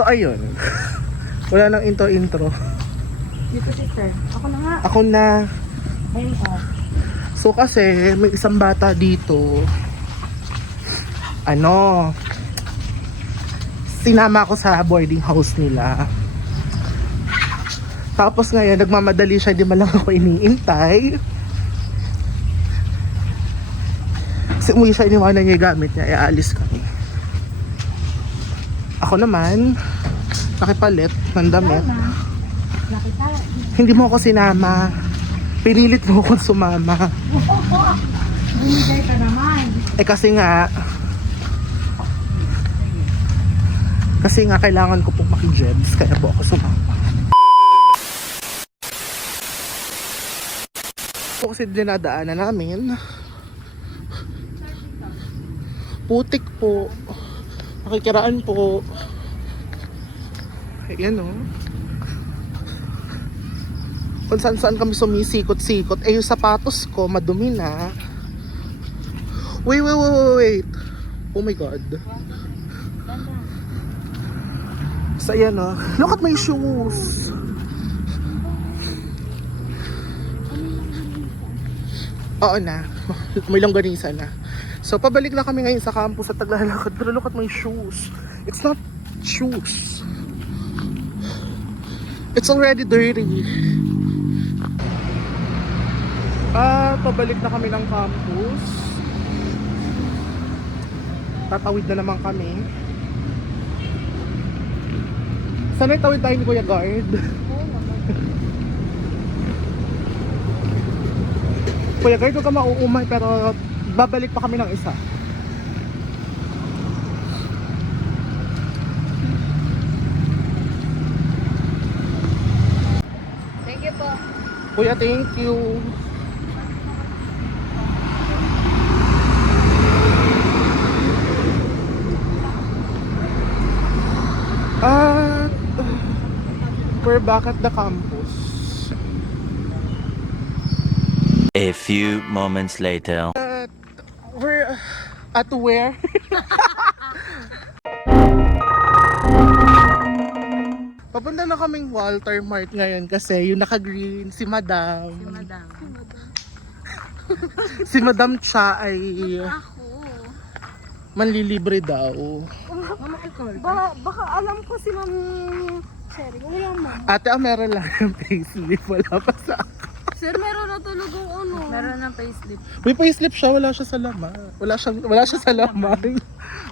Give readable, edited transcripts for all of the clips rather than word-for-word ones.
So ayun. Wala nang intro. Dito sister. Ako na nga. Ako na. Ayun ko. So kasi may isang bata dito. Sinama ako sa boarding house nila. Tapos ngayon nagmamadali siya, di man lang ako iniintay. Kasi umuwi siya, iniwanan niya yung gamit niya, aalis kami. Ako naman, nakipalit ng damit. Nakita. Hindi mo ako sinama. Pinilit mo akong sumama. Binigay ka naman. Kasi nga kailangan ko pong maki-jebs, kaya po ako sumama. Po kasi dinadaanan namin. Putik po. Nakikiraan po. Ayan o. Kung saan kami sumisikot-sikot. Eh yung sapatos ko madumi na. Wait. Oh my god. So ayan o. Look at my shoes. Oo na. May longganisa na. So pabalik na kami ngayon sa campus at naglalakad. Pero look at my shoes. It's not shoes. It's already dirty. Pabalik na kami ng campus. Tatawid na naman kami. Sana itawid tayo ni Kuya Guard. Kuya Guard, huwag ka mauumay pero babalik pa kami ng isa. Thank you po. Kuya, thank you. At we're back at the campus. A few moments later. We're at where? Papunta na kaming Walter Mart ngayon kasi yung naka-green si Madam. Si Madam Cha ay manlilibre daw. Baka alam ko si Ma'am Sherry. Wala mo. Ate, meron lang yung payslip. Wala pa sa akin. Sir, meron na tulogong ano. Meron ng payslip. May payslip siya, wala siya sa laman. Wala siya sa laman.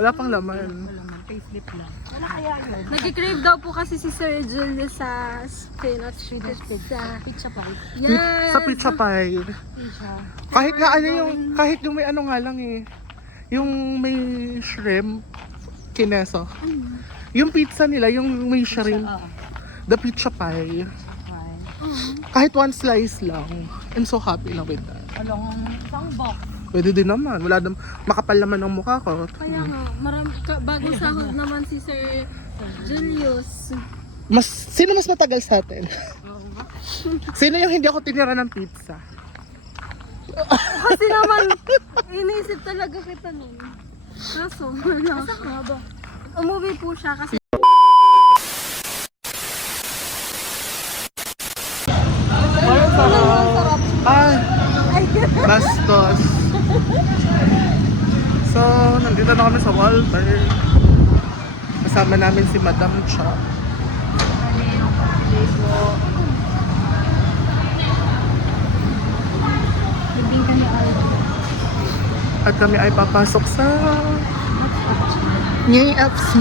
Wala pang laman. Payslip lang. Wala kaya yun? Nag-crave daw po kasi si Sir Julius sa Spinach Pizza. Pizza pie. Yes! Sa pizza pie. Pizza. Kahit yung may ano nga lang eh. Yung may shrimp, kineso. Yung pizza nila, yung may shrimp. The pizza pie. Kahit one slice lang. I'm so happy na with that. Along sangbok. Pwede din naman. Makapal naman ang mukha ko. Kaya nga, bagong sahod naman si Sir Julius. Sino mas matagal sa atin? Sino yung hindi ako tinira ng pizza? Kasi naman, iniisip talaga kita nun. Kaso, wala. Asa nga ba? Umuwi po siya kasi Bastos. So, nandito na kami sa Walter. Kasama namin si Madam Cha. At kami ay papasok sa KFC.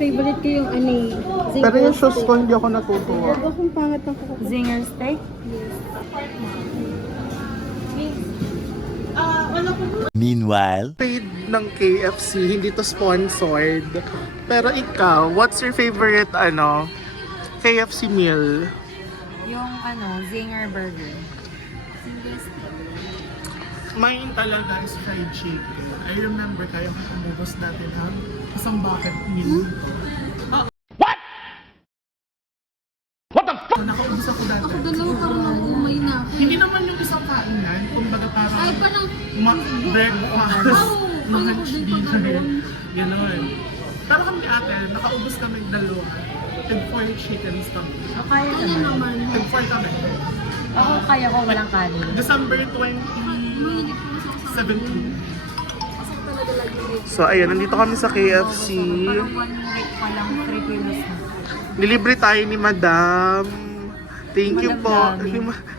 favorite ko yung ano eh. Pero yung shoes ko hindi ako natutuwa. Akong pangat ng kuko. Zinger steak? Meanwhile, Paid ng KFC, hindi to sponsored. Pero ikaw, what's your favorite KFC meal? Yung zinger burger. Mine talaga is fried chicken. I remember kaya kung umubos natin ang isang bucket meal nito. Nakaubos ako dati. Ako dalawa parang umay na. Hindi naman yung isang kainan, kumbaga parang Ay, parang breakfast, lunch, dinner, gano'n. Pero kami ate, nakaubos kami dalawa. And 4 chickens kami. Kaya naman. And 4 kami. Ako kaya ko walang kanin. December 2017. So ayun, nandito kami sa KFC. 1 week pa lang, 3 kilos na. Nilibre tayo ni Madam. Thank you po.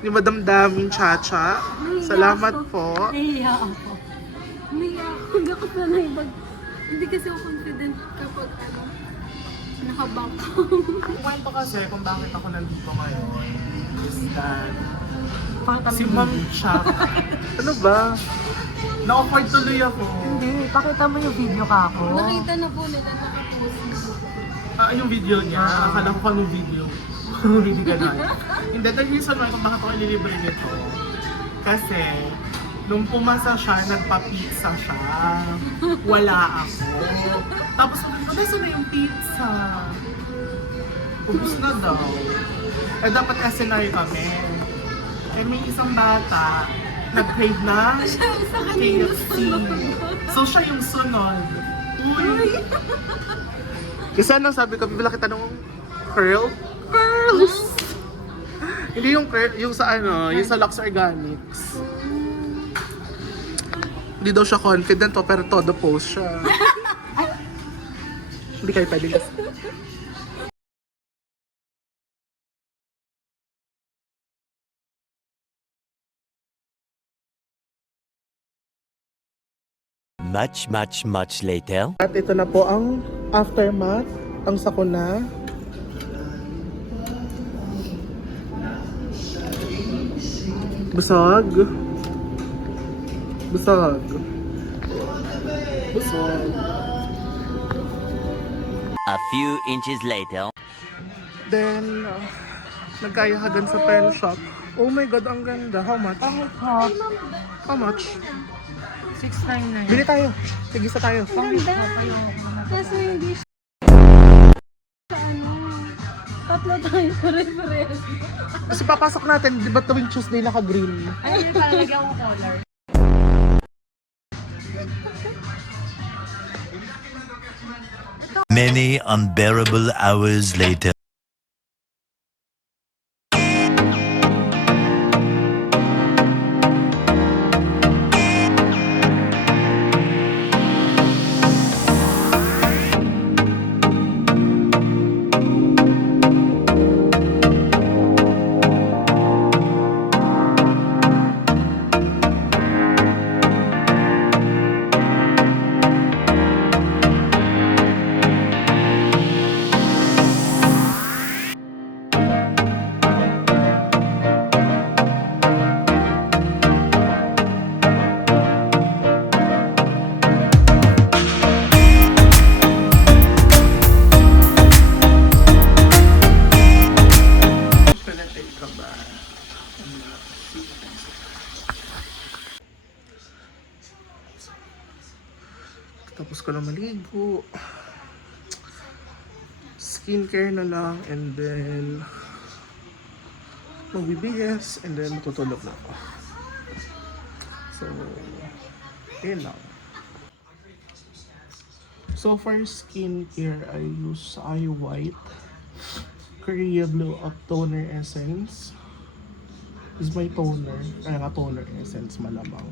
Ni Madam Daming Chacha. Salamat po. Nahiya ako. Hindi ako sanay hindi kasi ako confident kapag nakabang ako. Kwento kasi kung bakit ako nandito ngayon is that si Ma'am Chap. Ano ba? Na-offer tuloy ako. Hindi, pakita mo yung video ka ako. Nakita na po nila, nakapost. Yung video niya. Akala ko pa nung video. Hindi ka na. Hindi, the reason why kung bakit ako ililibre nito. Kasi, nung pumasa siya, nagpa-pizza siya. Wala ako. Tapos, nasa na yung pizza? Ubus na daw. Dapat SNR kami. May isang bata, nag-crave na KFC. So, siya yung sunod. Uy! Kasi anong sabi ko, bibila kita nung curl? Curls! Hindi yung curl, yung sa yung sa Lux Organics. Hindi daw siya confident pero todo post siya. Hindi kayo pwede kasi. Much later. At ito na po ang aftermath, ang sakuna. Busog. Busog. Busog. A few inches later. Then, nagkayahagan sa pen shop. Oh my god, ang ganda. How much? How much? 699. Bili tayo. Tigisa tayo. Ganda. Kaso hindi siya tatlo tayo pare-pares. Kasi papasok natin, di ba tuwing Tuesday naka-green? Ano yung palalagyan ko color? Many unbearable hours later. Tapos ko na maligo. Skincare na lang and then magbibihis and then matutulog na ako. So, yun lang. So for skincare, I use Eye White Korea Glow Up Toner Essence. This is my toner. Kaya nga toner essence malamang.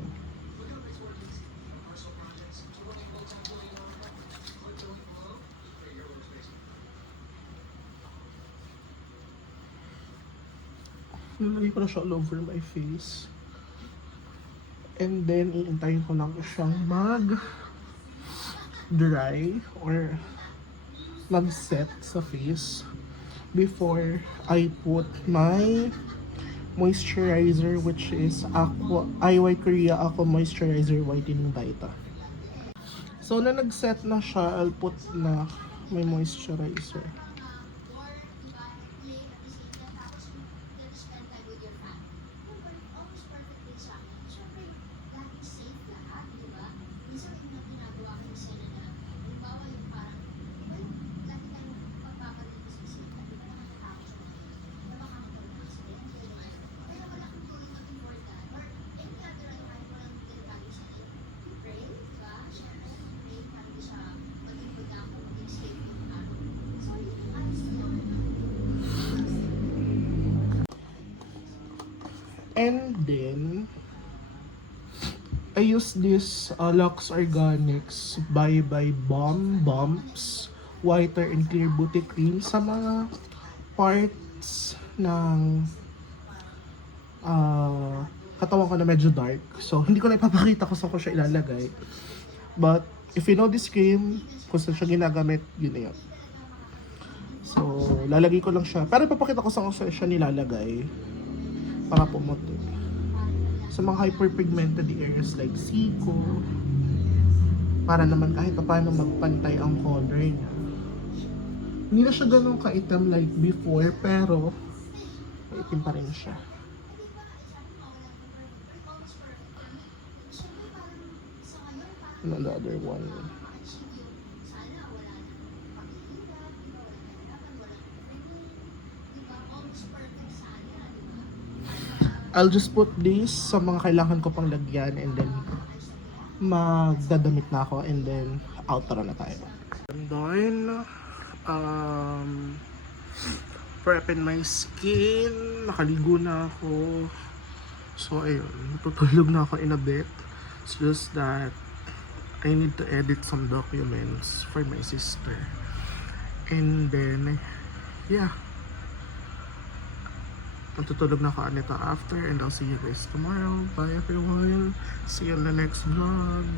Nilagay ko na siya all over my face. And then, iintayin ko lang siyang mag-dry or mag-set sa face before I put my moisturizer, which is IY Korea Aqua Moisturizer Whitening Vita. So, na nag-set na siya, I'll put na my moisturizer. And then, I use this Lux Organics by Bomb Bumps Whiter and Clear Booty Cream sa mga parts ng katawan ko na medyo dark. So, hindi ko na ipapakita kung saan ko siya ilalagay. But, if you know this cream, kung saan siya ginagamit, yun na yun. So, lalagay ko lang siya. Pero ipapakita ko saan ko siya nilalagay para pumuti. Sa mga hyperpigmented areas like siko, para naman kahit paano magpantay ang color niya. Hindi na siya ganun ka-itim like before, pero maitim pa rin siya. And the other one. I'll just put this sa mga kailangan ko pang lagyan and then magdadamit na ako and then outro na tayo. I'm done. Prepping my skin. Nakaligo na ako. So ayun, tutulog na ako in a bit. It's just that I need to edit some documents for my sister. And then, yeah. Matutulog na ako nito after and I'll see you guys tomorrow. Bye everyone. See you in the next vlog.